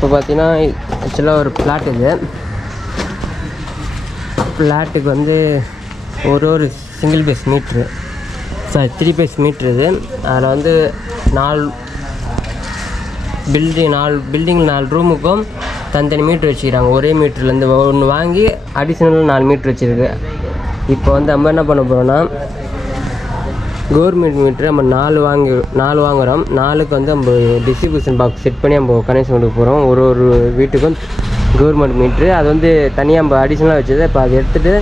இப்போ பார்த்தீங்கன்னா ஆக்சுவலாக ஒரு பிளாட் இது. பிளாட்டுக்கு வந்து ஒரு single phase meter, 3 phase meter இது. அதில் வந்து 4 4 ரூமுக்கும் தனித்தனி மீட்ரு வச்சுக்கிறாங்க. ஒரே மீட்டர்லேருந்து ஒன்று வாங்கி அடிஷ்னல் 4 மீட்ரு வச்சுருக்கு. இப்போ வந்து நம்ம என்ன பண்ண போகிறோன்னா, கவர்மெண்ட் மீட்ரு நம்ம 4 வாங்குகிறோம். 4க்கு வந்து நம்ம டிஸ்ட்ரிபியூஷன் பாக்ஸ் செட் பண்ணி நம்ம கனெக்ஷன் கொடுக்க போகிறோம். ஒரு வீட்டுக்கும் கவர்மெண்ட் மீட்ரு. அது வந்து தனியாக நம்ம அடிஷ்னலாக வச்சது. இப்போ அதை எடுத்துகிட்டு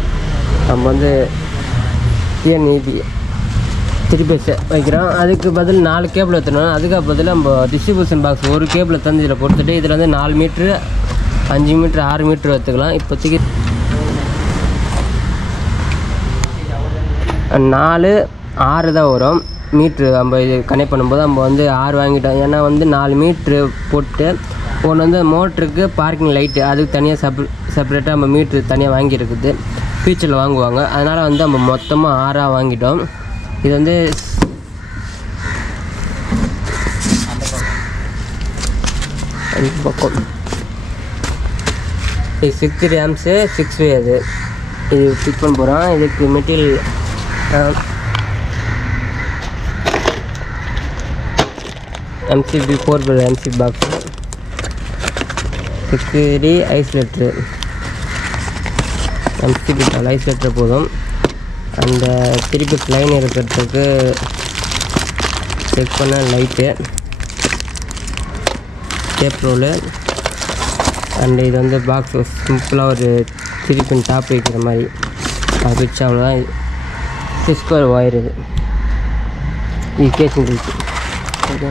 நம்ம வந்து டிஎன்இபி 3 பேஸ் வைக்கிறோம். அதுக்கு பதில் 4 கேபிள் எடுத்துனோம். அதுக்கு பதில் நம்ம டிஸ்ட்ரிபியூஷன் பாக்ஸ் ஒரு கேபிளை தந்து இதில் கொடுத்துட்டு இதில் வந்து 4 மீட்ரு, 5 மீட்ரு, 6 மீட்ரு எடுத்துக்கலாம். இப்போதைக்கு 4, 6 தான் வரும் மீட்ரு. நம்ம இது கனெக்ட் பண்ணும்போது நம்ம வந்து 6 வாங்கிட்டோம். ஏன்னா வந்து 4 மீட்ரு போட்டு ஒன்று வந்து மோட்ருக்கு பார்க்கிங் லைட்டு அதுக்கு தனியாக செப்பரேட்டாக நம்ம மீட்ரு தனியாக வாங்கியிருக்குது. ஃபியூச்சரில் வாங்குவாங்க. அதனால் வந்து நம்ம மொத்தமாக 6 வாங்கிட்டோம். இது வந்து பக்கம் 6 ரேம்ஸு 6 வே. அது இது ஃபிட் பண்ண போகிறோம். இதுக்கு material MCB 4 MCB box, 6D ஐசோலேட்டரு. MCB isolator போதும். அந்த 3 பேஸ் லைன் இருக்கிறதுக்கு செக் பண்ண லைட்டு, டேப் ரோலு. அண்ட் இது வந்து பாக்ஸ் சிம்பிளாக ஒரு 3 பின் டாப் வைக்கிற மாதிரி அது வச்சு அவ்வளோதான். ஸ்கொயர் ஒயர் இது கேசிங் இருக்கு. ஓகே,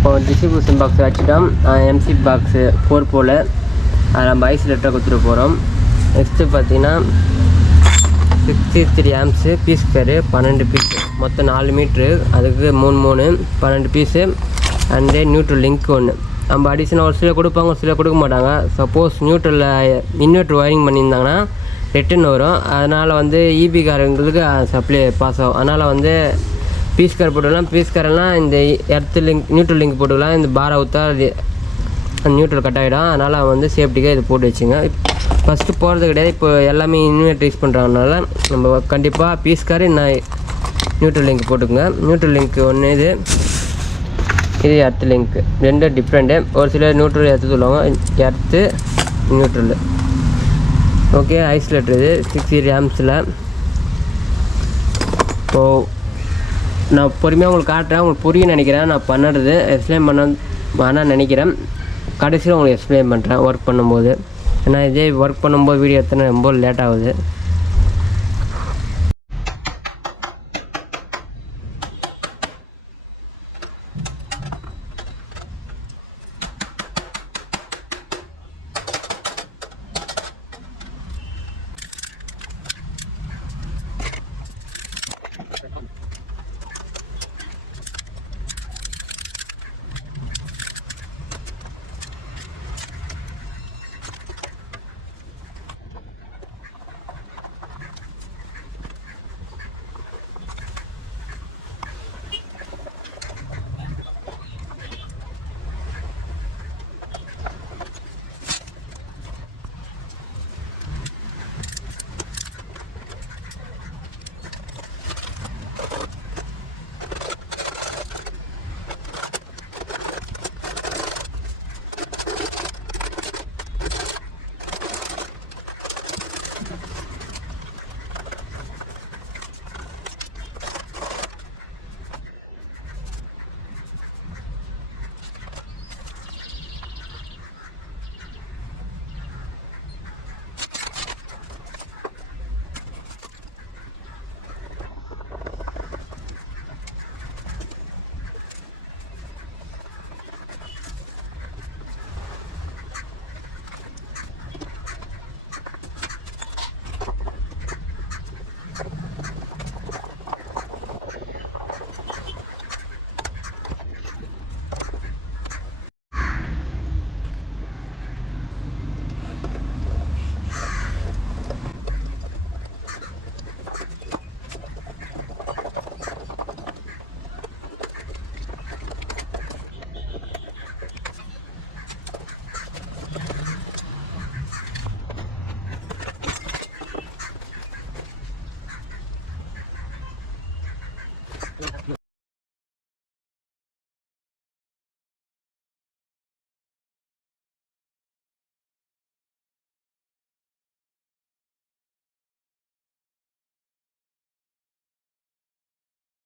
இப்போ டிஸ்ட்ரிபியூஷன் பாக்ஸ் வச்சுட்டோம். எம்சி பாக்ஸு 4 போல் அதை நம்ம ஐசோலேட்டராக கொடுத்துட்டு போகிறோம். நெக்ஸ்ட்டு பார்த்தீங்கன்னா 63 ஆம்ஸு பீஸ் பேர் 12 பீஸ், மொத்தம் 4 மீட்ரு, அதுக்கு 3 12 பீஸு. அண்டு நியூட்ரல் லிங்க் ஒன்று நம்ம அடிஷனல் ஒரு சில கொடுப்பாங்க, ஒரு சில கொடுக்க மாட்டாங்க. சப்போஸ் நியூட்ரலில் இன்வெர்ட்ரு ஒயரிங் பண்ணியிருந்தாங்கன்னா ரிட்டன் வரும். அதனால் வந்து இபி காரங்களுக்கு சப்ளை பாஸ் ஆகும். அதனால் வந்து பீஸ் கார் போட்டுக்கலாம். பீஸ் காரெல்லாம் இந்த எர்த்து லிங்க் நியூட்ரல் லிங்க் போட்டுக்கலாம். இந்த பார் அவுத்தா நியூட்ரல் கட் ஆகிடும். அதனால் வந்து சேஃப்டிக்காக இது போட்டு வச்சுங்க. ஃபஸ்ட்டு போகிறது கிடையாது, இப்போ எல்லாமே இன்வெர்ட் யூஸ் பண்ணுறதுனால நம்ம கண்டிப்பாக பீஸ் கார் நான் நியூட்ரல் லிங்க் போட்டுக்கோங்க. நியூட்ரல் லிங்க் ஒன்று இது எர்த்து லிங்க், ரெண்டு டிஃப்ரெண்ட்டு. ஒரு சிலர் நியூட்ரல் எர்த்து சொல்லுவாங்க, எர்த்து நியூட்ரல். ஓகே, ஐசோலேட்டர் இது 60 ஆம்ஸில். இப்போது நான் பொறுமையாக உங்களுக்கு காட்டுறேன், உங்களுக்கு புரியும் நினைக்கிறேன். நான் பண்ணுறது எக்ஸ்பிளைன் பண்ண நினைக்கிறேன். கடைசியில் உங்களுக்கு எக்ஸ்பிளைன் பண்ணுறேன் ஒர்க் பண்ணும்போது. ஏன்னா இதே ஒர்க் பண்ணும்போது வீடியோ எடுத்தோன்னா ரொம்ப லேட் ஆகுது.